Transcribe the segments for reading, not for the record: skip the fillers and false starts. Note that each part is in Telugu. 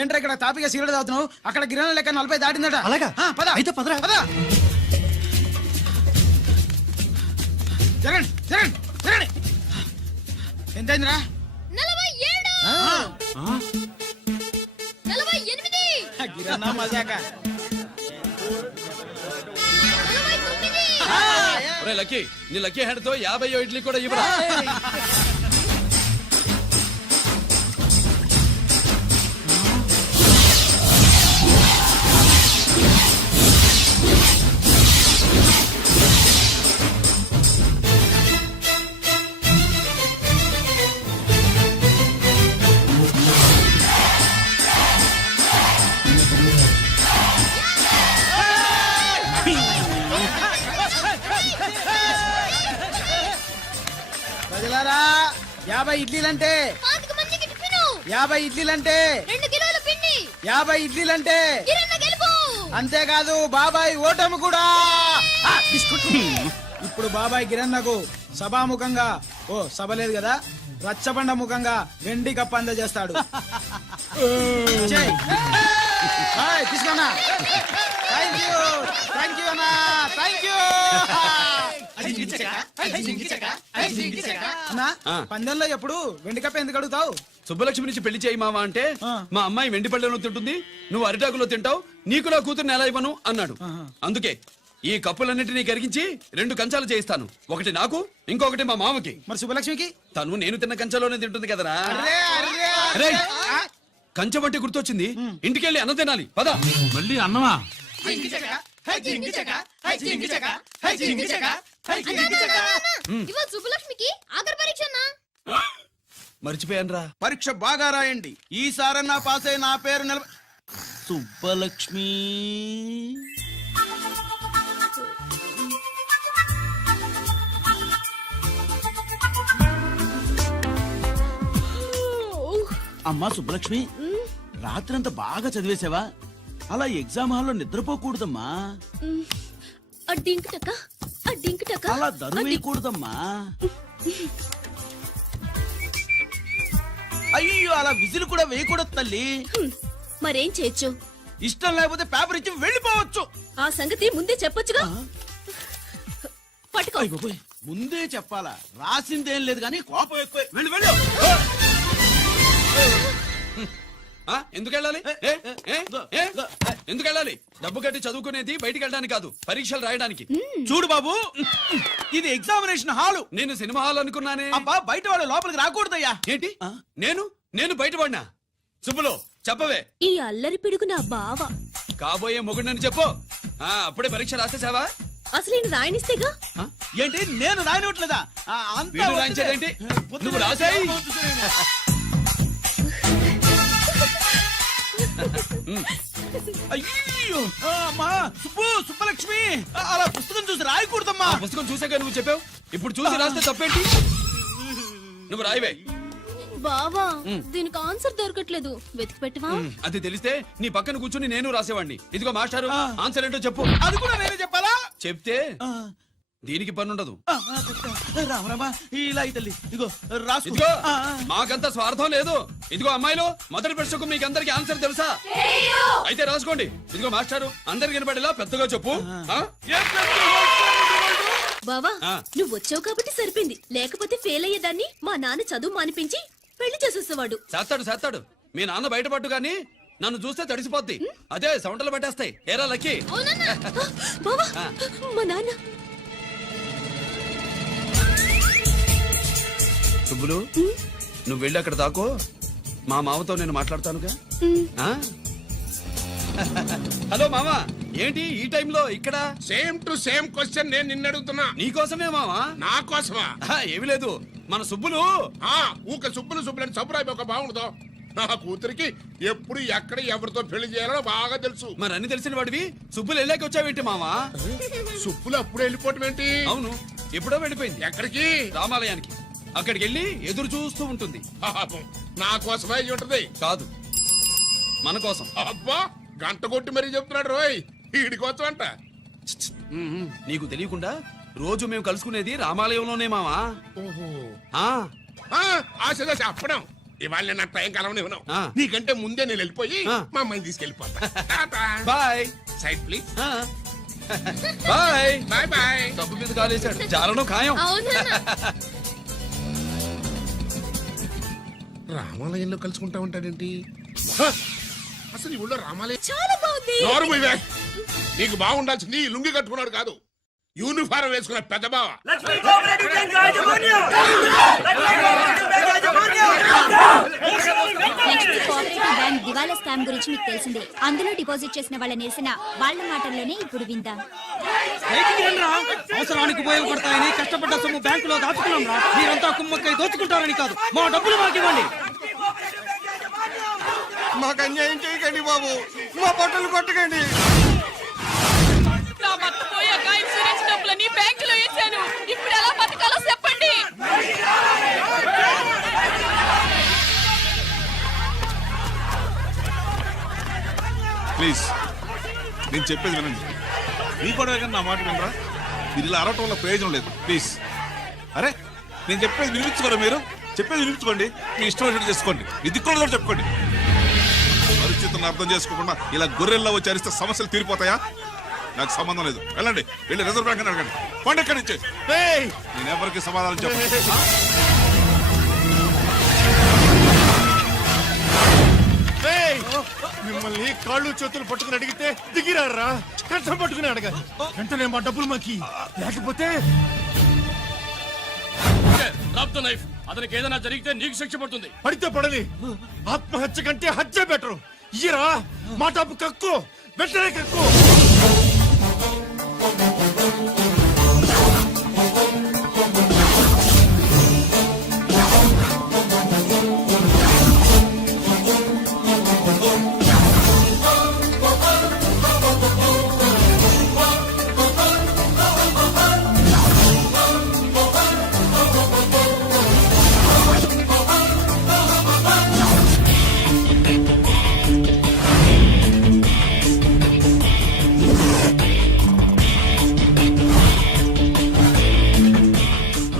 ఏంట్రా ఇక్కడ తాపిగా సిగరెట్ తాగుతున్నావు? అక్కడ గిరణం లెక్క 40 దాటిందట. అలాగా? పద అయితే పదరా. పద. జరగండి జరగండి జరగండి. ఎంతైందిరా? 47 గిరణ మజాక. లక్కీ నీ లక్కీ హ్యాండ్ తో 50 ఇడ్లీ కూడా ఇవ్వరా? ప్రజలారా 50 ఇడ్లీలంటే 50 ఇడ్లీలంటే 2 కిలోల పిండి 50 ఇడ్లీలంటే కిరణ్ గెలుపు. అంతేకాదు బాబాయ్ ఓటమి కూడా. ఇప్పుడు బాబాయ్ గిరన్నకు సభాముఖంగా సభ లేదు కదా, రచ్చబండ ముఖంగా వెండి కప్పు అందజేస్తాడు. తీసుకున్నా. థ్యాంక్ యూ అన్నా, థ్యాంక్ యూ. అన్నా పందెంలో ఎప్పుడు వెండి కప్పు ఎందుకు అడుగుతావు? సుబ్బలక్ష్మి నుంచి పెళ్లి చేయి మావా అంటే మా అమ్మాయి వెండి పళ్ళెలో తింటుంది, నువ్వు అరిటాకులో తింటావు, నీకు నా కూతురుని ఎలా ఇవ్వను అన్నాడు. అందుకే ఈ కప్పులన్నిటినీ కరిగించి 2 కంచాలు చేయిస్తాను. ఒకటి నాకు, ఇంకొకటి మా మామకి. మరి సుబ్బలక్ష్మికి? తను నేను తిన్న కంచాలోనే తింటుంది కదరా. కంచం అంటే గుర్తొచ్చింది, ఇంటికెళ్ళి అన్నం తినాలి. పద. మళ్ళీ అన్నమా? ఇవాళ సుబ్బలక్ష్మికి ఆఖరి పరీక్ష అన్నా. మర్చిపోయానురా. పరీక్ష బాగా రాయండి, ఈసారన్నా పాస్ అయి నా పేరు సుబ్బలక్ష్మి. అమ్మా సుబ్బలక్ష్మి, రాత్రంతా బాగా చదివేశావా? అలా ఎగ్జామ్ హాల్లో నిద్రపోకూడదమ్మా. అలా దరువేయకూడదమ్మా. అయ్యో అలా విజిల్ కూడా వేయకూడదు తల్లి. మరేం చేయొచ్చు? ఇష్టం లేకపోతే పేపర్ ఇచ్చి వెళ్ళిపోవచ్చు. ఆ సంగతి ముందే చెప్పొచ్చుగా. పట్టుకో. అయ్య బాబోయ్, ముందే చెప్పాలా? రాసిందేం లేదు కానీ కోపం ఎక్కువ. వెళ్ళు వెళ్ళు. ఎందుకు వెళ్ళాలి? ఎందుకు వెళ్ళాలి? డబ్బు కట్టి చదువుకునేది బయటికి వెళ్ళడానికి కాదు, పరీక్షలు రాయడానికి. చూడు బాబు, ఇది ఎగ్జామినేషన్ హాలు. నేను సినిమా హాల్ అనుకున్నానే. అబ్బా, బయట వాళ్ళు లోపలికి రాకూడదయ్యా. ఏంటి? నేను బయటపడినా? సుబ్బులు చెప్పవే. ఈ అల్లరి పిడుగు నా బావ. కాబోయే మొగుడని చెప్పు. అప్పుడే పరీక్ష రాసేసావా? అసలు నేను రాయనిస్తేగా. ఏంటి నేను రాయనట్లేదా? వీడు రాయించేదేంటి? నువ్వు రాసేయ్. అయ్యో అమ్మా, సుబ్బలక్ష్మి అలా పుస్తకం చూసి రాయకూడదమ్మా. పుస్తకం చూసాక నువ్వు చెప్పావు, ఇప్పుడు చూసి రాస్తే తప్పేంటి? నువ్వు రాయవే. బావా, దీనికి ఆన్సర్ దొరకట్లేదు, వెతికి పెట్టవా? అది తెలిస్తే నీ పక్కన కూర్చుని నేను రాసేవాడిని. ఇదిగో మాస్టారు, ఆన్సర్ ఏంటో చెప్పు. అది కూడా నేనే చెప్పాలా? చెప్తే దీనికి పనుండదు. రామరామా, ఇలా తల్లి ఇదిగో రాసుకో. ఇదిగో మాకంత స్వార్థం లేదు. ఇదిగో అమ్మాయిలు, మొదటి ప్రశ్నకు మీకు అందరికి ఆన్సర్ తెలుసా? అయితే రాసుకోండి. ఇదిగో మాస్టారు, అందరికి వినపడేలా పెద్దగా చెప్పు. బావా, నువ్వు వచ్చావు కాబట్టి సరిపోయింది, లేకపోతే ఫెయిల్ అయ్యేదాన్ని. మా నాన్న చదువు మానిపించి పెళ్లి చేసేసేవాడు. చేస్తాడు. మీ నాన్న బయటపడ్డు గాని నన్ను చూస్తే తడిసిపోద్ది. అదే సౌంటలు పట్టేస్తాయి. ఏరా లక్కీ. బావా, మా నాన్న. సుబ్బులు, నువ్వు వెళ్ళి అక్కడ దాకో, మా మామతో నేను మాట్లాడతానుగా. హలో మామా, ఏంటి ఈ టైంలో ఇక్కడ? సేమ్ టు సేమ్ క్వశ్చన్ నేను నిన్ను అడుగుతున్నా. నీకోసమే మామా. నా కోసమా? ఏమి లేదు, మన సుబ్బులు ఊక సుబ్బులు అని సబ్బురాయి ఒక బాగుండదు. నా కూతురికి ఎప్పుడు ఎక్కడ ఎవరితో పెళ్లి చేయాలో బాగా తెలుసు. మరి అన్ని తెలిసిన వాడివి సుబ్బులు వెళ్ళాక వచ్చావేంటి మామా? సుబ్బులు అప్పుడు వెళ్ళిపోవటం ఏంటి? అవును, ఎప్పుడో వెళ్ళిపోయింది. ఎక్కడికి? రామాలయానికి. అక్కడికి వెళ్ళి ఎదురు చూస్తూ ఉంటుంది. నా కోసమే ఉంటది. కాదు, మన కోసం. అబ్బా, గంట కొట్టి మరీ చెప్తున్నాడు రోయ్, వీడి కోసం అంట. నీకు తెలియకుండా రోజు మేము కలుసుకునేది రామాలయంలోనే మావా. ఓహో, ఆ ఆశ చెప్పడం ఇవాళ నేను నాకు టైం కలవని ఉన్నావు ఆ. నీకంటే ముందే నేను వెళ్ళిపోయి ఆ. మా అమ్మాయిని తీసుకెళ్ళిపోతా bye side please bye bye bye డబ్బు మీద కాలేశాడు జాలడం ఖాయం అవునా రామాలయంలో కలుసుకుంటా ఉంటాడేంటి హ! అసలు ఈ ఊళ్ళో రామాలయం చాలా బాగుంది నోరు మూయవే. నీకు బాగుండాల్సింది ఈ లుంగి కట్టుకున్నాడు కాదు యూనిఫారం వేసుకున్న పెద్ద బావ నెక్స్ట్ కోఆపరేటివ్ బ్యాంక్ దివాలా స్కామ్ గురించి మీకు తెలిసిందే. అందులో డిపాజిట్ చేసిన వాళ్ళని వేసిన వాళ్ళ మాటల్లోనే ఇప్పుడు విందాం. బయటికి రండిరా. అవసరానికి ఉపయోగపడతాయని కష్టపడ్డ సొమ్ము బ్యాంకులో దాచుకున్నాం రా. మీరంతా కుమ్మక్కై దోచుకుంటారని కాదు, మా డబ్బులు మాకు ఇవ్వండి. మాకు అన్యాయం చేయకండి బాబు, మా బట్టలు కొట్టకండి. నా భర్త పోయాక ఇన్సూరెన్స్ డబ్బులని బ్యాంకులో వేశాను. ఇప్పుడు ఎలా బతకాలో చెప్పండి. ప్లీజ్ నేను చెప్పేది వినండి. మీ కూడా నా మాట వినరా? మీరు ఇలా అరవటం వల్ల ప్రయోజనం లేదు. ప్లీజ్ అరే నేను చెప్పేది వినిపించుకోరా? మీరు చెప్పేది వినిపించుకోండి, మీ ఇష్టం వచ్చినట్టు చేసుకోండి, మీ దిక్కులో చెప్పుకోండి. పరిస్థితులను అర్థం చేసుకోకుండా ఇలా గొర్రెల్లో వచ్చి అరిస్తే సమస్యలు తీరిపోతాయా? నాకు సంబంధం లేదు. వెళ్ళండి, వెళ్ళి రిజర్వ్ బ్యాంక్ అని అడగండి. పండి ఎక్కడి నుంచి. నేను ఎవరికి సమాధానం చెప్పను. మిమ్మల్ని కాళ్ళు చేతులు పట్టుకుని అడిగితే దిగిరారా? కష్టం పట్టుకుని అడగాలి. వెంటనే మా డబ్బులు మాకి, లేకపోతే నైఫ్ అతనికి ఏదైనా జరిగితే నీకు శిక్ష పడుతుంది. పడితే పడని, ఆత్మహత్య కంటే హత్య బెటరు. ఇయ్యరా మా డబ్బు కక్కు, వెంటనే కక్కు.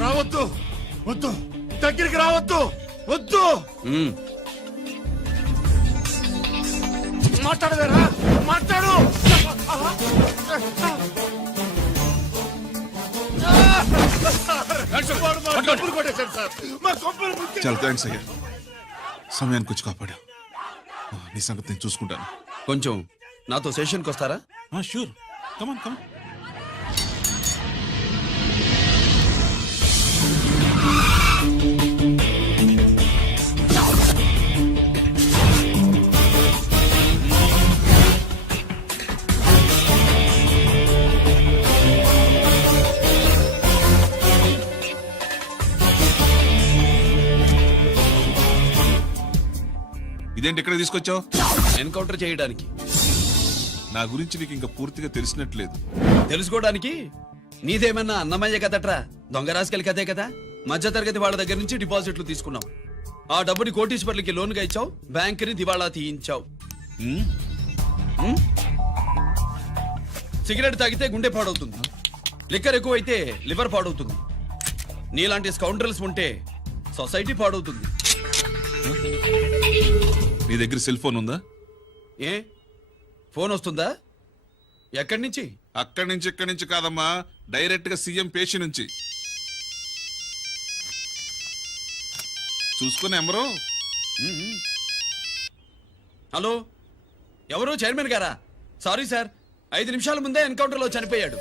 రావద్దు, వద్దు, దగ్గరికి రావద్దు, వద్దు. మాట్లాడవేరా? మాట్లాడు. వాడు మా డబ్బులు కొట్టేశాడు సార్. మా కొంపలు ముంచె- చాలా థ్యాంక్స్ అయ్యా, సమయానికి వచ్చి కాపాడా. నీ సంగతి నేను చూసుకుంటాను. కొంచెం నాతో సెషన్కి వస్తారా? షూర్, కమాన్ కమాన్. ఇదేంటి ఇక్కడ తీసుకొచ్చావు? ఎన్కౌంటర్ చేయడానికి. నా గురించి నీకు ఇంకా పూర్తిగా తెలిసినట్లేదు. తెలుసుకోవడానికి నీదేమన్నా అన్నమయ్య కదట్రా, దొంగ రాసుకెళ్ళి కదే కదా. మధ్య తరగతి వాళ్ళ దగ్గర నుంచి డిపాజిట్లు తీసుకున్నావు. ఆ డబ్బుని కోటీశ్వర్లకి లోన్గా ఇచ్చావు, బ్యాంకుని దివాళా తీయించావు. సిగరెట్ తాగితే గుండె పాడవుతుంది, లిక్కర్ ఎక్కువైతే లివర్ పాడవుతుంది. నీలాంటి స్కౌండ్రల్స్ ఉంటే సొసైటీ పాడవుతుంది. నీ దగ్గర సెల్ ఫోన్ ఉందా? ఏ ఫోన్ వస్తుందా? ఎక్కడి నుంచి? అక్కడి నుంచి ఇక్కడి నుంచి కాదమ్మా, డైరెక్ట్ గా సీఎం పేషి నుంచి. చూసుకుని ఎవరు? హలో, ఎవరు? చైర్మన్ గారా? సారీ సార్, 5 నిమిషాల ముందే ఎన్కౌంటర్ లో చనిపోయాడు.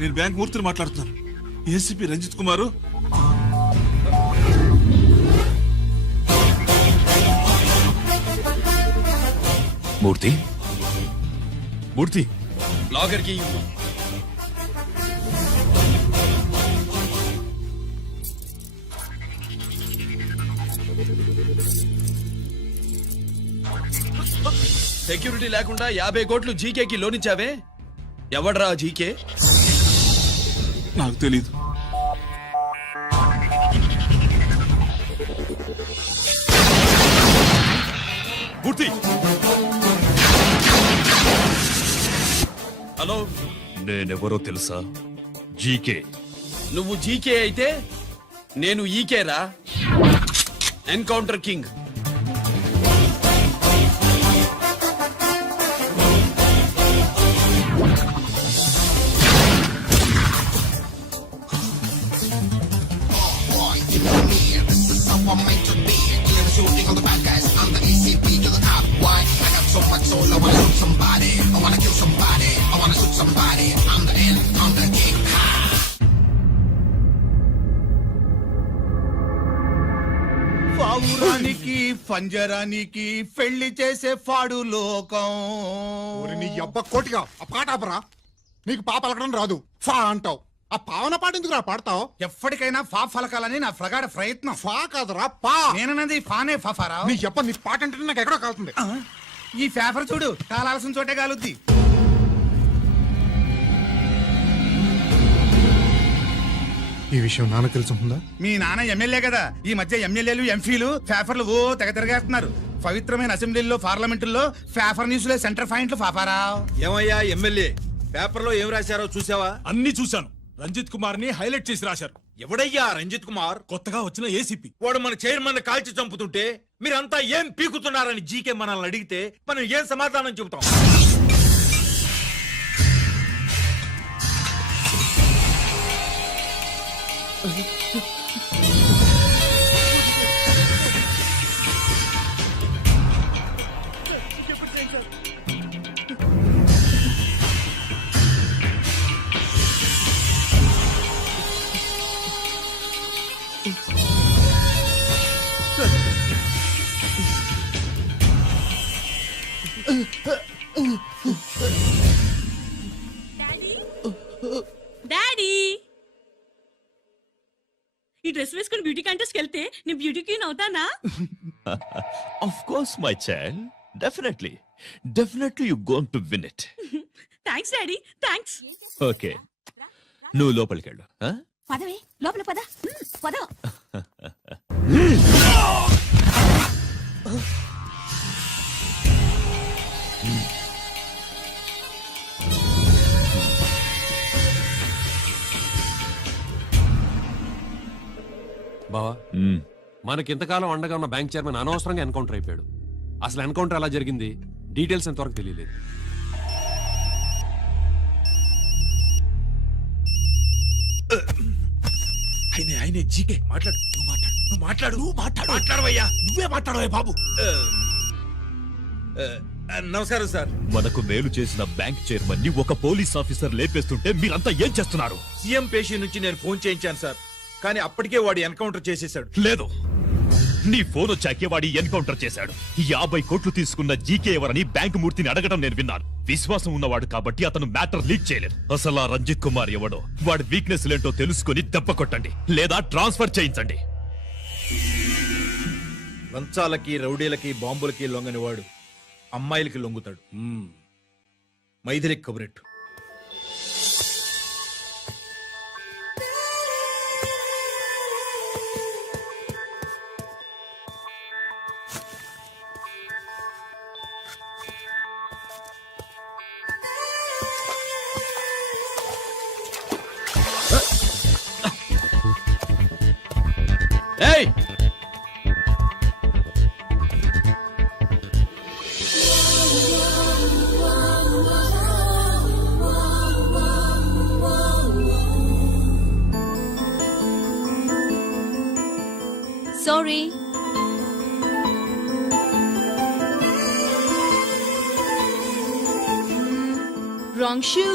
నేను బ్యాంక్ మూర్తిని మాట్లాడుతున్నాను. ఏసీపీ రంజిత్ కుమారు. మూర్తి మూర్తి లాగర్ కి సెక్యూరిటీ లేకుండా 50 కోట్లు జీకేకి లోన్ ఇచ్చావే, ఎవడ్రా జీకే? నాకు తెలీదు. మూర్తి హలో, నేనెవరో తెలుసా? జీకే. నువ్వు జీకే అయితే నేను ఈకే రా, ఎన్కౌంటర్ కింగ్. పావురానికి పంజరానికి పెళ్లి చేసే ఫాడు లోకం. నీ అబ్బ కోటిగా ఆ పాట ఆపరా. నీకు పాప పలకడం రాదు, ఫా అంటావు. ఆ పావన పాట ఎందుకు రా పాడతావు? ఎప్పటికైనా ఫా ఫలకాలని నా ప్రగాఢ ప్రయత్నం. ఫా కాదురా పా. నేనన్నది ఫానే ఫారా. నీ చెప్ప నీ పాట అంటే నాకు ఎక్కడో కాలుతుంది. ఈ పేపర్ చూడు, కాలాల్సిన చోటే కాలుద్ది. ఈ విషయం నాన్న తెలుసుందా? మీ నాన్న ఎమ్మెల్యే కదా, ఈ మధ్య ఎమ్మెల్యేలు ఎంపీలు పేపర్లు ఓ తెగ తిరగేస్తున్నారు. పవిత్రమైన అసెంబ్లీలో పార్లమెంటుల్లో పేపర్ న్యూస్ లో సెంటర్ పాయింట్లు ఫాఫారా. ఏమయ్యా ఎమ్మెల్యే, పేపర్లో ఏం రాశారో చూసావా? అన్ని చూశాను. రంజిత్ కుమార్ ని హైలైట్ చేసి రాశారు. ఎవడయ్యా రంజిత్ కుమార్? కొత్తగా వచ్చిన ఏసీపీ. వాడు మన చైర్మన్ కాల్చి చంపుతుంటే మీరంతా ఏం పీకుతున్నారని జీకే మనల్ని అడిగితే మనం ఏం సమాధానం చెబుతాం? డాడీ, ఈ డ్రెస్ వేసుకుని బ్యూటీ కాంటెస్ట్ వెళ్తే నేను బ్యూటీ క్వీన్ అవుతానా? Of course my child, definitely you going to win it. Thanks daddy, thanks. Okay, నువ్వు లోపలికి వెళ్ళు. పదవే లోపల పద పద. బావా, మనకి ఇంతకాలం అండగా ఉన్న బ్యాంక్ చైర్మన్ అనవసరంగా ఎన్కౌంటర్ అయిపోయాడు. అసలు ఎన్కౌంటర్ ఎలా జరిగింది డీటెయిల్స్ ఎంతవరకు తెలియలేదు. ఆయనే జీకే. మాట్లాడు, మాట్లాడవయ్యా. నువ్వే మాట్లాడవే బాబు. నమస్కారం సార్. మనకు మేలు చేసిన బ్యాంక్ చైర్మన్ ని ఒక పోలీస్ ఆఫీసర్ లేపేస్తుంటే మీరంతా ఏం చేస్తున్నారు? సీఎం పేషి నుంచి నేను ఫోన్ చేయించాను సార్, కానీ అప్పటికే వాడు ఎన్కౌంటర్ చేసేశాడు. లేదు, నీ ఫోన్ వచ్చాకే వాడి ఎన్కౌంటర్ చేశాడు. 50 కోట్లు తీసుకున్న జీకే ఎవరని బ్యాంకు మూర్తిని అడగడం నేను విన్నాను. విశ్వాసం ఉన్నవాడు కాబట్టి అతను మ్యాటర్ లీక్ చేయలేదు. అసలు ఆ రంజిత్ కుమార్ ఎవడో, వాడి వీక్నెస్ లేంటో తెలుసుకుని దెబ్బ కొట్టండి, లేదా ట్రాన్స్ఫర్ చేయించండి. లంచాలకి, రౌడీలకి, బాంబులకి లొంగని వాడు అమ్మాయిలకి లొంగుతాడు. మైథిలికి కబురెట్టు. ఏయ్, sorry. Wrong shoe.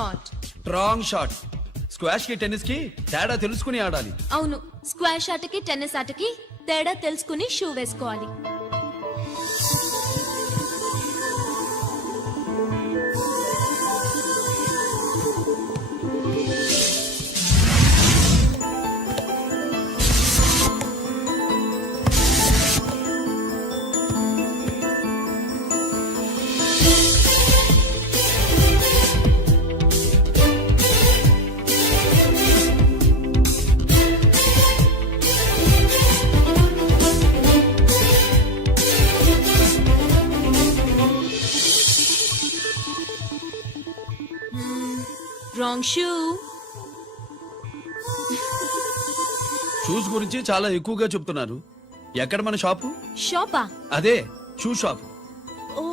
Shot. Wrong shot. Squash కి టెన్నిస్ కి తేడా తెలుసుకుని ఆడాలి. అవును, స్క్వాష్ ఆటకి టెన్నిస్ ఆటకి తేడా తెలుసుకుని షూ వేసుకోవాలి. Wrong shoe. షూస్ గురించి చాలా ఎక్కువగా చెప్తున్నారు. ఎక్కడ మన షాపు? షాపా? అదే షూ షాప్. ఓ.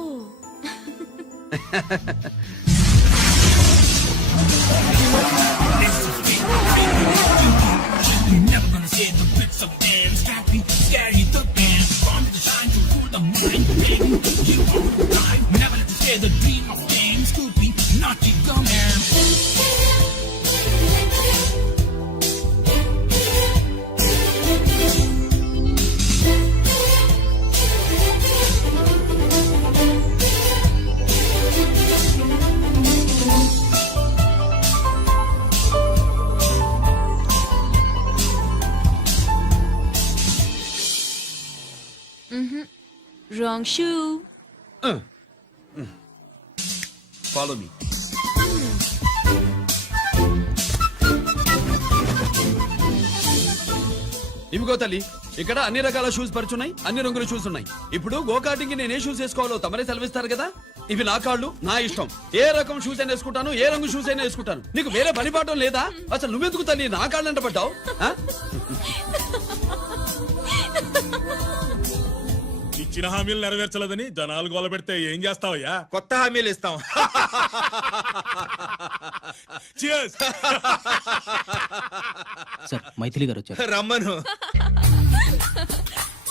Wrong shoe. Follow me. ఇవిగో తల్లి, ఇక్కడ అన్ని రకాల షూస్ పరిచున్నాయి, అన్ని రంగుల షూస్ ఉన్నాయి. ఇప్పుడు గోకార్టింగ్ కి నేను ఏ షూస్ వేసుకోవాలో తమరే సెలవిస్తారు కదా. ఇవి నా కాళ్ళు, నా ఇష్టం. ఏ రకం షూస్ అయినా వేసుకుంటాను, ఏ రంగు షూస్ అయినా వేసుకుంటాను. నీకు వేరే పని పాఠం లేదా? అసలు నువ్వెందుకు తల్లి నా కాళ్ళు అంట పడ్డావు? ఇచ్చిన హామీలు నెరవేర్చలేదని జనాలు గోల పెడితే ఏం చేస్తావయ్యా? కొత్త హామీలు ఇస్తాం. సార్ మైథిలి గారు వచ్చారు. రమ్మను.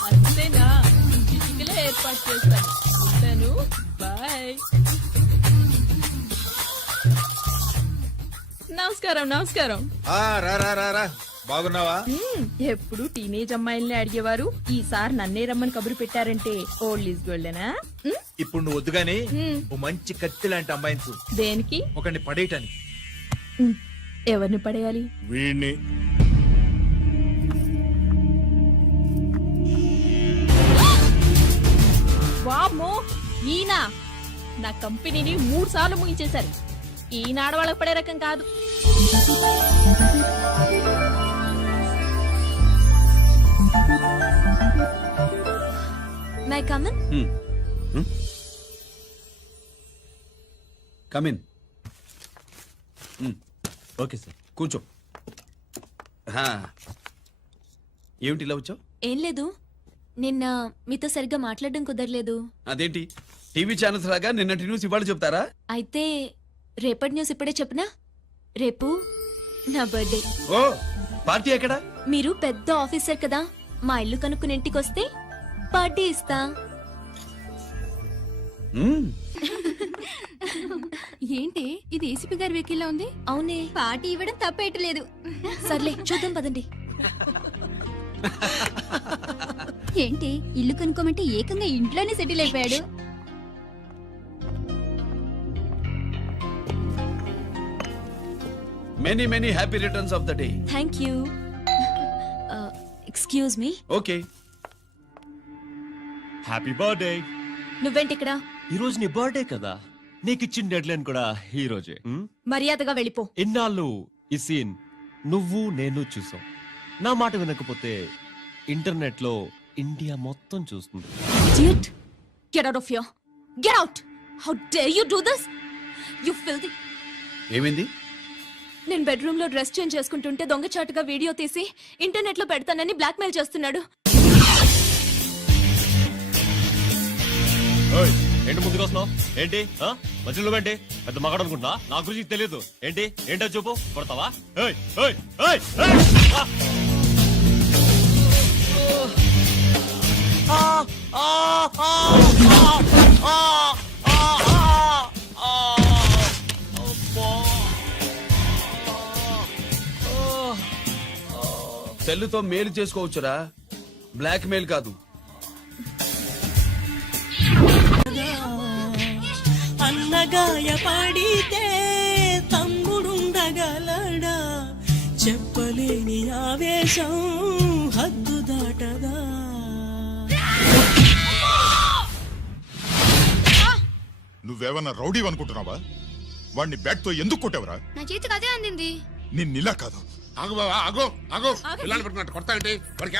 అంతేనా? చిటికలో ఏర్పాటు చేస్తాను. ఉంటాను. బాయ్. నమస్కారం. నమస్కారం. రా రా రా రా. బాగున్నావా? ఎప్పుడు టీనేజ్ అమ్మాయిల్ని అడిగేవారు, ఈసారి నన్నే రమ్మని కబురు పెట్టారంటే ఓల్డ్ ఈజ్ గోల్డెనా? ఇప్పుడు నువ్వు వద్దుగానే ఓ మంచి కత్తి లాంటి అమ్మాయిని చూడు. దేనికి? ఒకరిని పడేయటానికి. ఎవరిని పడేయాలి? వీణ్ణి. వామ్మో, ఈయన నా కంపెనీని 3 సార్లు ముగించేశారు. ఈయన ఆడవాళ్ళకి పడే రకం కాదు. May I come in? Come in. Okay sir. కూర్చో. ఏమిటి ఇలా వచ్చావు? ఏం లేదు, నిన్న మీతో సరిగ్గా మాట్లాడడం కుదరలేదు. అదేంటి, టీవీ ఛానల్స్ లాగా నిన్నటి న్యూస్ ఇవాళ చెప్తారా? అయితే రేపటి న్యూస్ ఇప్పుడే చెప్పనా? రేపు నా బర్త్డే. ఓ, పార్టీ ఎక్కడ? మీరు పెద్ద ఆఫీసర్ కదా, మా ఇల్లు కనుక్కుని ఇంటికి వస్తే పార్టీ ఇస్తా. ఏంటి ఇది ఏసీపీ గారి వెహికల్ లా ఉంది? అవునే, పార్టీ ఇవ్వడం తప్పేయట్లేదు. సర్లే చూద్దాం పదండి. ఏంటి ఇల్లు కనుక్కోమంటే ఏకంగా ఇంట్లోనే సెటిల్ అయిపోయాడు. Many many happy returns of the day. Thank you. Excuse me. Okay. Happy birthday. నువ్వేంటి ఇక్కడ? ఈ రోజు నీ బర్త్డే కదా, నీకు ఇచ్చిన డెడ్ లైన్ కూడా ఈ రోజే. మర్యాదగా వెళ్ళిపో. ఇన్నాళ్ళు ఈ సీన్ నువ్వు నేను చూసాం. నా మాట వినకపోతే ఇంటర్నెట్ లో ఇండియా మొత్తం చూస్తుంది. Idiot! Get out of here. Get out! How dare you do this? You filthy. ఏమైంది? నేను బెడ్రూమ్ లో డ్రెస్ చేంజ్ చేసుకుంటుంటే దొంగచాటుగా వీడియో తీసి ఇంటర్నెట్ లో పెడతానని బ్లాక్మెయిల్ చేస్తున్నాడు. ఏంటి ముందుకు వస్తున్నావు? ఏంటి మధ్యలో ఏంటి? పెద్ద మగాడు అనుకుంటా, నా గురించి తెలియదు ఏంటి? ఏంటో చూపు, కొడతావా? ఏయ్, ఏయ్, ఏయ్, ఏయ్! అబ్బా! సెల్లుతో మేలు చేసుకోవచ్చురా, బ్లాక్ మెయిల్ కాదు. అన్నగాయపడితే తమ్ముడుండగలడా, చెప్పలేని ఆవేశం హద్దు దాటదా. నువ్వేమన్నా రౌడీ అనుకుంటున్నావా? వాడిని బ్యాట్ తో ఎందుకు కొట్టావరా? నా చేతికి అదే అందింది. నిన్నిలా కాదు. ఆగు బావా, ఆగు ఆగు. పిల్లలు పెట్టుకున్నట్టు కొడతా ఏంటి? వాడికి